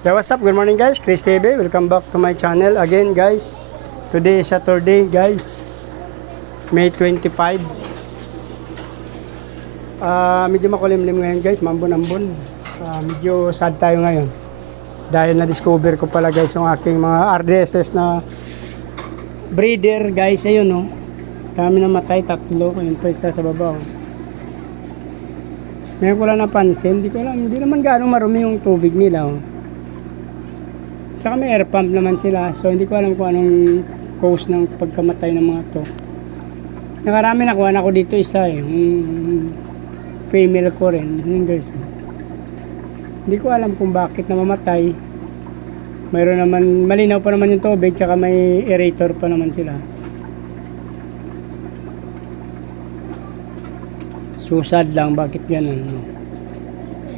Yeah, what's up? Good morning guys, Chris TV. Welcome back to my channel again guys. Today is Saturday guys, May 25. Medyo makulimlim ngayon guys, mambon-ambon. Medyo sad tayo ngayon. Dahil na-discover ko pala guys yung aking mga RDSS na breeder guys. Ayun no, kami namatay, tatlo. Ayun pa isa sa baba. Ngayon ko lang napansin, hindi naman gaano marumi yung tubig nila. Tsaka may air pump naman sila, so hindi ko alam kung anong cause ng pagkamatay ng mga to. Nakarami nakuha na ako dito isa female ko rin. Yun guys. Hindi ko alam kung bakit namamatay. Mayroon naman, malinaw pa naman yung tubig, tsaka may aerator pa naman sila. Susad lang, bakit ganun?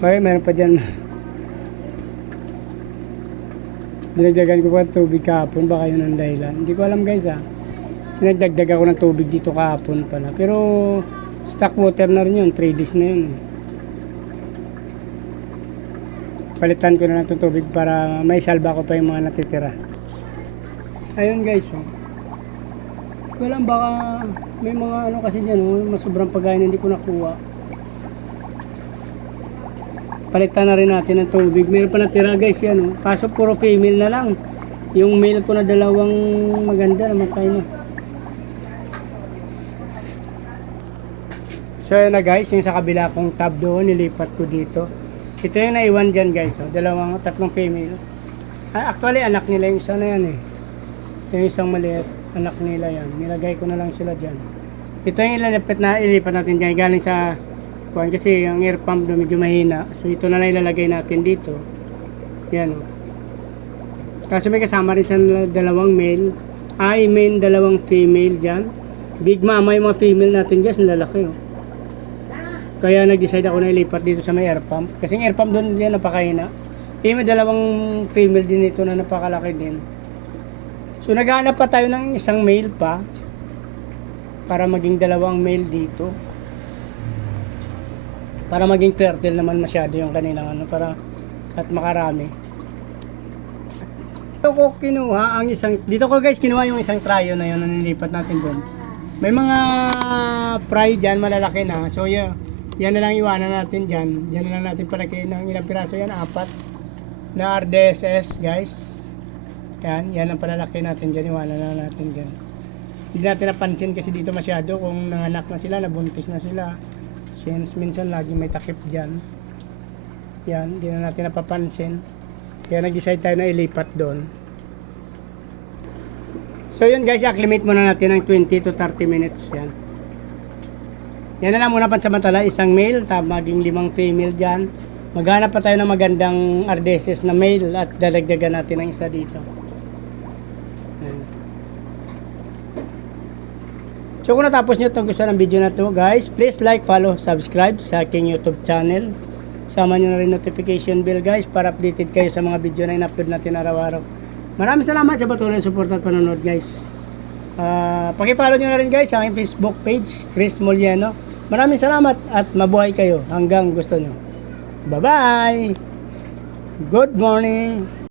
Bakit meron pa dyan? Dinagdagan ko pa tubig kahapon, baka yun ang dahilan. Hindi ko alam guys Sinagdagdag ako ng tubig dito kahapon pala. Pero stock water na rin yun, 3 days na yun. Palitan ko na lang itong tubig para may salba ko pa yung mga natitira. Ayun guys Hindi ko alam, baka may mga kasi dyan mas sobrang pagkain hindi ko nakuha. Palitan na rin natin ng tubig. Meron pa natira guys yan Kaso puro female na lang. Yung male ko na dalawang maganda namatay na. So yun na guys, yung sa kabila kong tab doon nilipat ko dito. Ito yung naiwan dyan guys tatlong female. Actually anak nila yung isa na yan yung isang maliit, anak nila yan. Nilagay ko na lang sila dyan. Ito yung ilipat natin dyan galing sa kasi ang air pump doon medyo mahina, so ito na lang ilalagay natin dito. Yan kasi may kasama rin sa dalawang male, dalawang female dyan. Big mama yung mga female natin guys, ang lalaki Kaya nag-decide ako na ilipat dito sa may air pump, kasi yung air pump doon yan napakahina. May dalawang female din ito na napakalaki din. So naghahanap pa tayo ng isang male pa para maging dalawang male dito, para maging fertile naman masyado yung kanilang para at makarami. Dito ko kinuha ang dito ko guys kinuha yung isang tryo na yun na nilipat natin doon. May mga fry dyan malalaki na, so yan na lang iwanan natin dyan. Dyan na lang natin palakihin ng ilang piraso yan, 4 na RDSS guys. Yan ang palalaki natin dyan, iwanan na natin dyan. Hindi natin napansin kasi dito masyado kung nanganak na sila, nabuntis na sila. Since minsan lagi may takip dyan. Yan, hindi na natin napapansin. Kaya nag-decide tayo na ilipat doon. So yun guys, acclimate muna natin ng 20 to 30 minutes. Yan na lang muna pansamantala, isang male, maging 5 female dyan. Maghanap pa tayo ng magandang RDSS na male at dalagdagan natin ng isa dito. So kung natapos nyo itong gusto ng video na to guys, please like, follow, subscribe sa aking YouTube channel. Sama nyo na rin notification bell guys para updated kayo sa mga video na in-upload natin araw-araw. Maraming salamat sa patuloy na support at panonood guys. Pakipollow nyo na rin guys sa aking Facebook page, Chris Moliano. Maraming salamat at mabuhay kayo hanggang gusto nyo. Bye bye! Good morning!